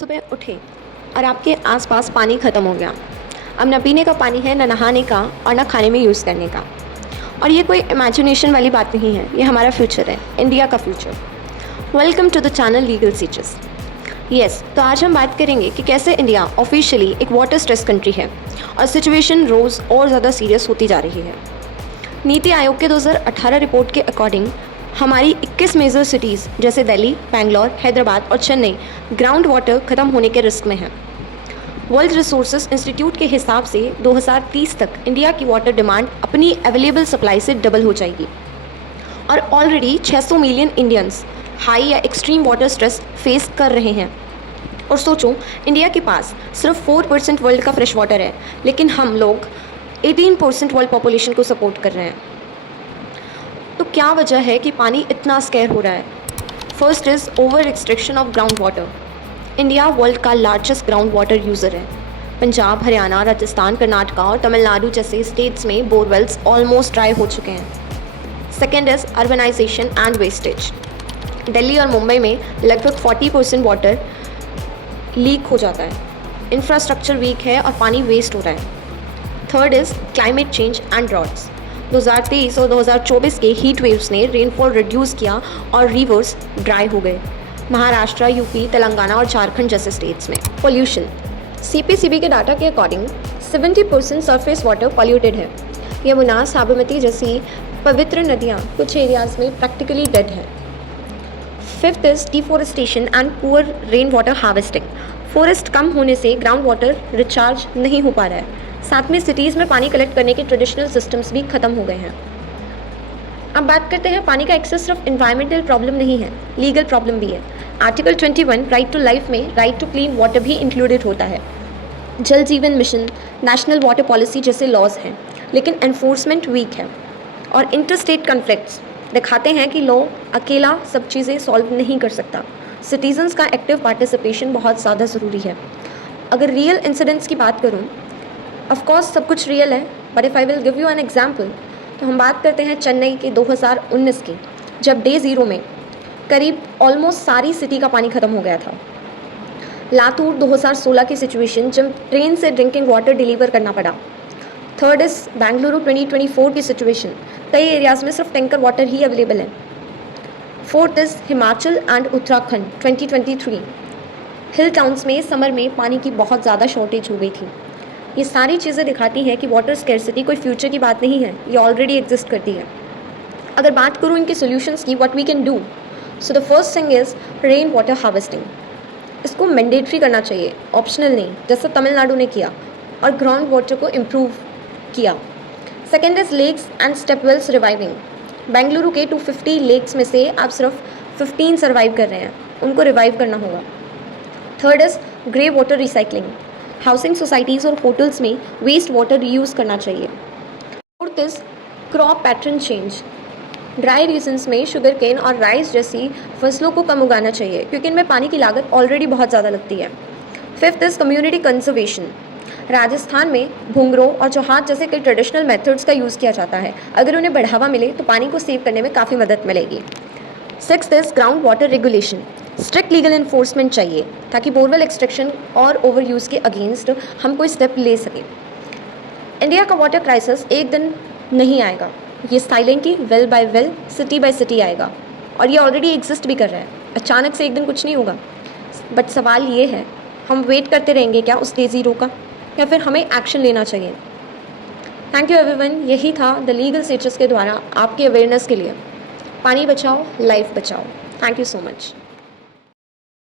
सुबह उठे और आपके आसपास पानी ख़त्म हो गया। अब ना पीने का पानी है, ना नहाने का और ना खाने में यूज़ करने का। और ये कोई इमेजिनेशन वाली बात नहीं है, ये हमारा फ्यूचर है, इंडिया का future. Welcome to the channel legal सीचेस। यस, तो आज हम बात करेंगे कि कैसे इंडिया ऑफिशियली एक वाटर स्ट्रेस कंट्री है और सिचुएशन रोज़ और ज़्यादा सीरियस होती जा रही है। नीति आयोग के 2018 रिपोर्ट के अकॉर्डिंग हमारी 21 मेजर सिटीज़ जैसे दिल्ली, बेंगलोर, हैदराबाद और चेन्नई ग्राउंड वाटर ख़त्म होने के रिस्क में हैं। वर्ल्ड रिसोर्सेज इंस्टीट्यूट के हिसाब से 2030 तक इंडिया की वाटर डिमांड अपनी अवेलेबल सप्लाई से डबल हो जाएगी और ऑलरेडी 600 मिलियन इंडियंस हाई या एक्सट्रीम वाटर स्ट्रेस फेस कर रहे हैं। और सोचो, इंडिया के पास सिर्फ 4% वर्ल्ड का फ्रेश वाटर है, लेकिन हम लोग 18% वर्ल्ड पॉपुलेशन को सपोर्ट कर रहे हैं। तो क्या वजह है कि पानी इतना स्केयर हो रहा है? First is over extraction of ground water. India world का लार्जेस्ट ग्राउंड वाटर यूज़र है। पंजाब, हरियाणा, राजस्थान, कर्नाटका और तमिलनाडु जैसे स्टेट्स में बोरवेल्स ऑलमोस्ट ड्राई हो चुके हैं। Second is urbanization and wastage. Delhi और मुंबई में लगभग 40% वाटर लीक हो जाता है। इंफ्रास्ट्रक्चर वीक है और पानी वेस्ट हो रहा है। Third is climate change and droughts. 2023 और 2024 के हीट वेव्स ने रेनफॉल रिड्यूस किया और रिवर्स ड्राई हो गए। महाराष्ट्र, यूपी, तेलंगाना और झारखंड जैसे स्टेट्स में पोल्यूशन। सीपीसीबी के डाटा के अकॉर्डिंग 70% सरफेस वाटर पॉल्यूटेड है। यमुना, साबरमती जैसी पवित्र नदियाँ कुछ एरियाज में प्रैक्टिकली डेड है। Fifth is deforestation and poor rain water harvesting. Forest कम होने से ग्राउंड वाटर रिचार्ज नहीं हो पा रहा है। साथ में सिटीज़ में पानी कलेक्ट करने के ट्रेडिशनल सिस्टम्स भी ख़त्म हो गए हैं। अब बात करते हैं, पानी का एक्सेस सिर्फ इन्वायरमेंटल प्रॉब्लम नहीं है, लीगल प्रॉब्लम भी है। आर्टिकल 21 राइट टू लाइफ में राइट टू क्लीन वाटर भी इंक्लूडेड होता है। जल जीवन मिशन, नेशनल वाटर पॉलिसी जैसे लॉज हैं, लेकिन एनफोर्समेंट वीक है। और इंटरस्टेट कॉन्फ्लिक्ट्स दिखाते हैं कि लॉ अकेला सब चीज़ें सॉल्व नहीं कर सकता। सिटीजन्स का एक्टिव पार्टिसिपेशन बहुत ज़्यादा ज़रूरी है। अगर रियल इंसिडेंट्स की बात करूँ, ऑफ कोर्स सब कुछ रियल है, but if I will give you an example, तो हम बात करते हैं चेन्नई के 2019 की, जब डे ज़ीरो में करीब ऑलमोस्ट सारी सिटी का पानी ख़त्म हो गया था। लातूर 2016 की सिचुएशन, जब ट्रेन से ड्रिंकिंग वाटर डिलीवर करना पड़ा। थर्ड इज़ बेंगलुरु 2024 की सिचुएशन, कई एरियाज़ में सिर्फ टैंकर वाटर ही अवेलेबल है। Fourth is Himachal and Uttarakhand 2023, hill towns में समर में पानी की बहुत ज़्यादा शॉर्टेज हो गई थी। ये सारी चीज़ें दिखाती हैं कि वाटर स्कैर्सिटी कोई फ्यूचर की बात नहीं है, ये ऑलरेडी एग्जिस्ट करती है। अगर बात करूँ इनके सॉल्यूशंस की, what we can do, so the first thing is rain water harvesting. इसको मैंडेटरी करना चाहिए, ऑप्शनल नहीं, जैसा तमिलनाडु ने किया और ग्राउंड वाटर को इम्प्रूव किया। Second is lakes and step wells reviving. Bengaluru के 250 लेक्स में से आप सिर्फ 15 सर्वाइव कर रहे हैं, उनको रिवाइव करना होगा। Third is grey water recycling. Housing societies और होटल्स में वेस्ट वाटर रीयूज़ करना चाहिए। Fourth is crop pattern change. Dry regions में शुगर केन और राइस जैसी फसलों को कम उगाना चाहिए, क्योंकि इनमें पानी की लागत ऑलरेडी बहुत ज़्यादा लगती है। Fifth is community conservation. Rajasthan में भुंगरों और जोहात जैसे कई ट्रेडिशनल मेथड्स का यूज़ किया जाता है। अगर उन्हें बढ़ावा मिले तो पानी को सेव करने में काफ़ी मदद मिलेगी। Sixth is ground water regulation. Strict legal enforcement चाहिए ताकि बोरवेल एक्सट्रैक्शन और ओवर यूज़ के अगेंस्ट हम कोई स्टेप ले सकें। इंडिया का वाटर क्राइसिस एक दिन नहीं आएगा, ये silently well by well, city by city आएगा और ये ऑलरेडी एग्जिस्ट भी कर रहा है। अचानक से एक दिन कुछ नहीं होगा। बट सवाल ये है, हम वेट करते रहेंगे क्या उस डे ज़ीरो का, या फिर हमें एक्शन लेना चाहिए? Thank you everyone. यही था द लीगल सीचेस के द्वारा आपकी अवेयरनेस के लिए। पानी बचाओ, लाइफ बचाओ। Thank you so much.